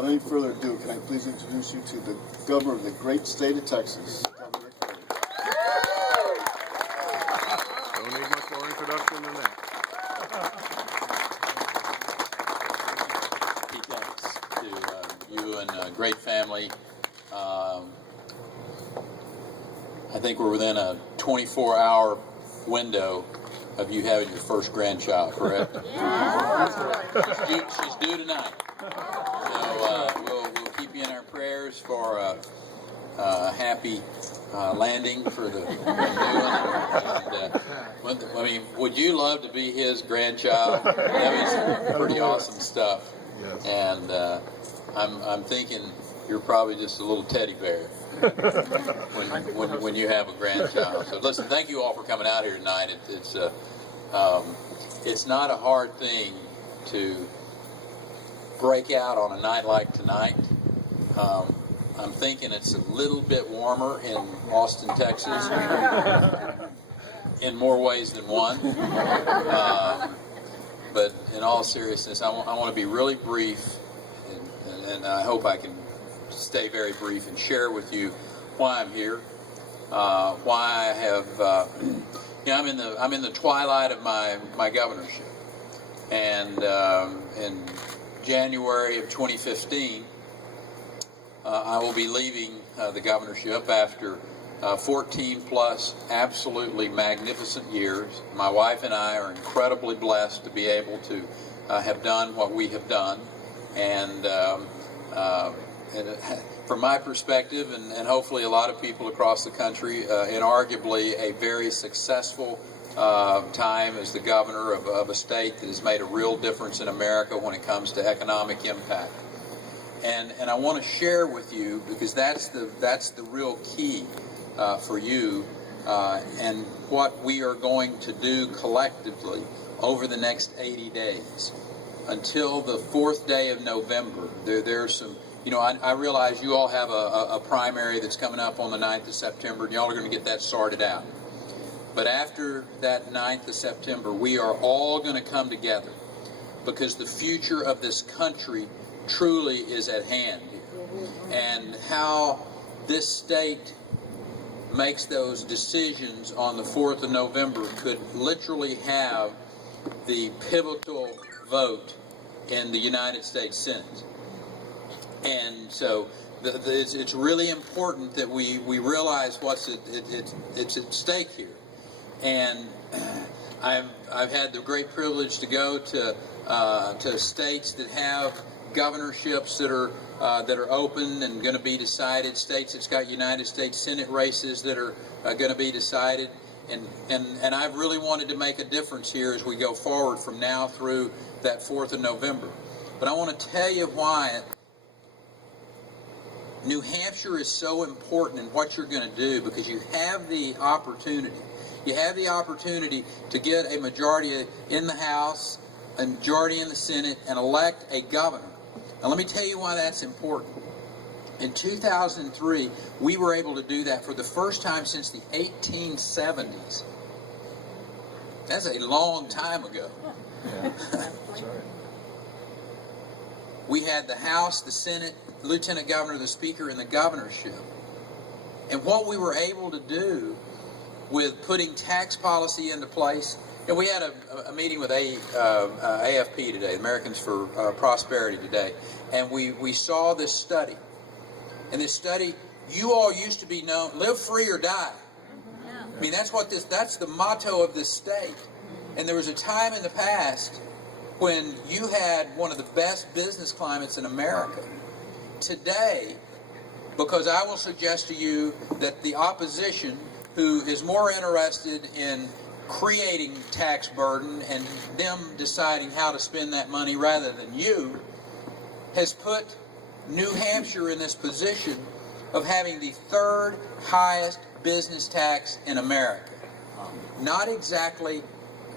without any further ado, can I please introduce you to the governor of the great state of Texas, Governor Cole. Don't need much more introduction than that. Pete, thanks to you and a great family. I think we're within a 24-hour window of you having your first grandchild, correct? Yeah. She's due tonight. So we'll keep you in our prayers for a happy landing for the new one. And, I mean, would you love to be his grandchild? That was pretty awesome stuff. Yes. And I'm thinking you're probably just a little teddy bear when you have a grandchild. So listen, thank you all for coming out here tonight. It's not a hard thing to break out on a night like tonight. I'm thinking it's a little bit warmer in Austin, Texas, in more ways than one. But in all seriousness, I want to be really brief, and I hope I can stay very brief and share with you why I'm here, why I have. I'm in the twilight of my governorship, and in January of 2015, I will be leaving the governorship after 14 plus absolutely magnificent years. My wife and I are incredibly blessed to be able to have done what we have done, and from my perspective, and hopefully a lot of people across the country, inarguably a very successful time as the governor of a state that has made a real difference in America when it comes to economic impact. And I want to share with you, because that's the real key for you, and what we are going to do collectively over the next 80 days until the 4th day of November. There's some. I realize you all have a primary that's coming up on the 9th of September, and y'all are going to get that sorted out. But after that 9th of September, we are all going to come together, because the future of this country truly is at hand. And how this state makes those decisions on the 4th of November could literally have the pivotal vote in the United States Senate. And so it's really important that we realize what's it's at stake here. And I've had the great privilege to go to states that have governorships that are open and going to be decided, states that's got United States Senate races that are going to be decided. And I've really wanted to make a difference here as we go forward from now through that 4th of November. But I want to tell you why New Hampshire is so important in what you're going to do, because you have the opportunity. You have the opportunity to get a majority in the House, a majority in the Senate, and elect a governor. Now let me tell you why that's important. In 2003, we were able to do that for the first time since the 1870s. That's a long time ago. Yeah. Sorry. We had the House, the Senate, the Lieutenant Governor, the Speaker, and the governorship. And what we were able to do with putting tax policy into place, and we had a meeting with AFP today, Americans for Prosperity today, and we saw this study. And this study, you all used to be known, live free or die. I mean, that's the motto of this state. And there was a time in the past when you had one of the best business climates in America. Today, because I will suggest to you that the opposition, who is more interested in creating tax burden and them deciding how to spend that money rather than you, has put New Hampshire in this position of having the 3rd highest business tax in America. Not exactly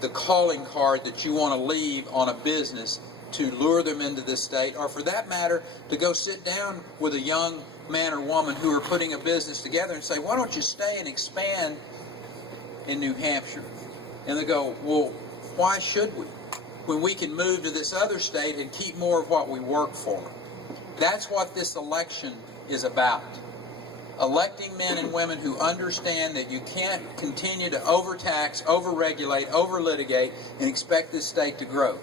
the calling card that you want to leave on a business to lure them into this state, or for that matter, to go sit down with a young man or woman who are putting a business together and say, why don't you stay and expand in New Hampshire? And they go, well, why should we? When we can move to this other state and keep more of what we work for. That's what this election is about. Electing men and women who understand that you can't continue to overtax, overregulate, overlitigate, and expect this state to grow.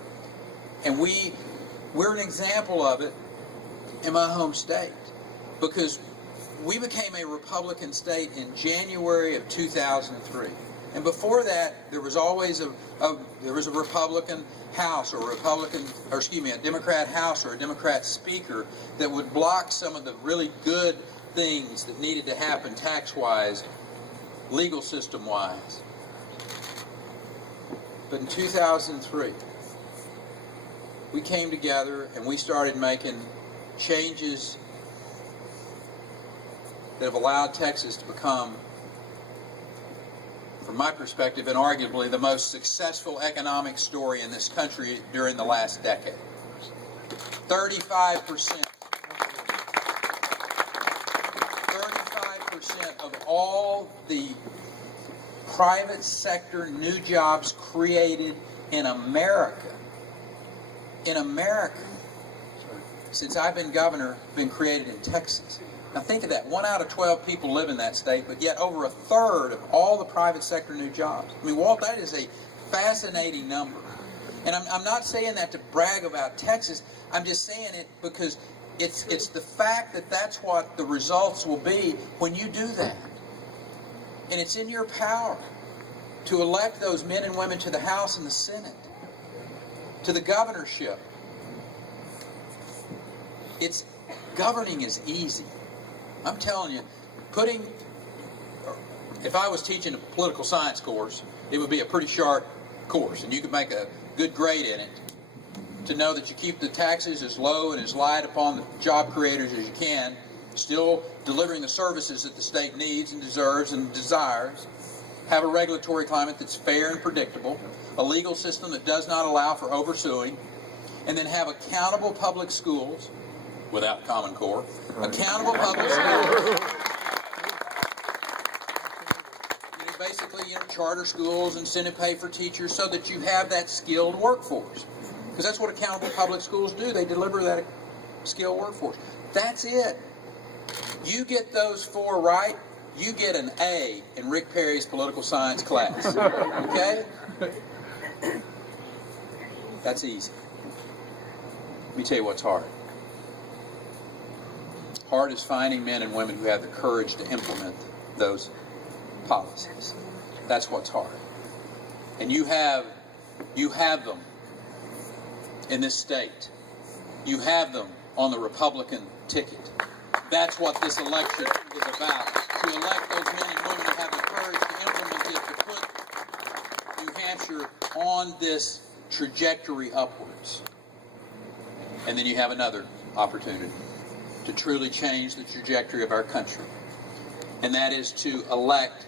And we're an example of it in my home state, because we became a Republican state in January of 2003. And before that, there was always a Republican House or a Democrat House or a Democrat Speaker that would block some of the really good things that needed to happen tax-wise, legal system-wise. But in 2003, we came together and we started making changes that have allowed Texas to become, from my perspective, and arguably the most successful economic story in this country during the last decade. 35% of all the private sector new jobs created in America, since I've been governor, have been created in Texas. Now think of that. 1 out of 12 people live in that state, but yet over a third of all the private sector new jobs. I mean, Walt, that is a fascinating number. And I'm not saying that to brag about Texas. I'm just saying it because it's the fact that that's what the results will be when you do that. And it's in your power to elect those men and women to the House and the Senate, to the governorship. Governing is easy. I'm telling you, if I was teaching a political science course, it would be a pretty sharp course, and you could make a good grade in it to know that you keep the taxes as low and as light upon the job creators as you can, still delivering the services that the state needs and deserves and desires, have a regulatory climate that's fair and predictable, a legal system that does not allow for oversuing, and then have accountable public schools without Common Core, accountable public schools, basically, charter schools, incentive pay for teachers, so that you have that skilled workforce. Because that's what accountable public schools do. They deliver that skilled workforce. That's it. You get those 4 right, you get an A in Rick Perry's political science class. Okay? That's easy. Let me tell you what's hard. Hard is finding men and women who have the courage to implement those policies. That's what's hard. And you have them in this state. You have them on the Republican ticket. That's what this election is about. To elect those men and women who have the courage to implement it, to put New Hampshire on this trajectory upwards. And then you have another opportunity to truly change the trajectory of our country. And that is to elect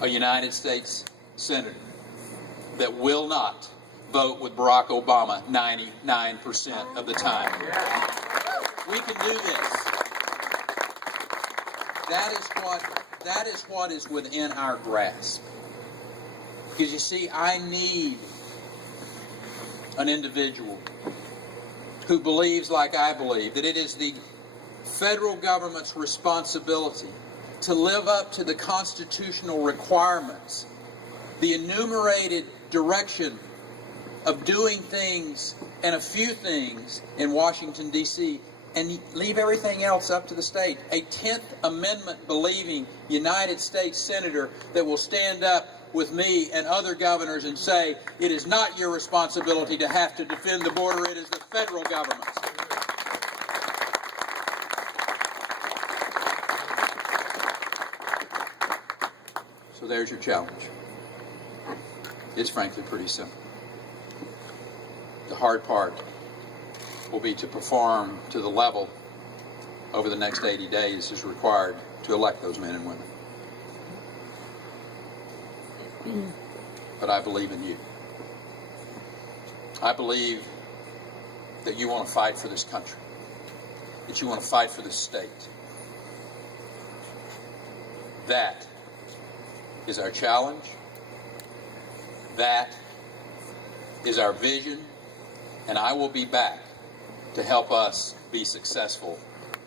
a United States Senator that will not vote with Barack Obama 99% of the time. We can do this. That is what is within our grasp. Because you see, I need an individual who believes, like I believe, that it is the federal government's responsibility to live up to the constitutional requirements, the enumerated direction of doing things and a few things in Washington, D.C., and leave everything else up to the state. A 10th Amendment believing United States Senator that will stand up with me and other governors and say, it is not your responsibility to have to defend the border, it is the federal government's. So there's your challenge. It's frankly pretty simple. The hard part will be to perform to the level over the next 80 days is required to elect those men and women. But I believe in you. I believe that you want to fight for this country, that you want to fight for this state. That is our challenge. That is our vision. And I will be back to help us be successful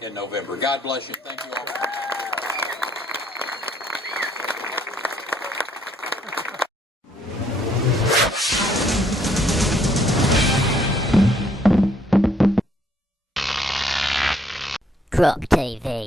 in November. God bless you. Thank you all. Croc TV.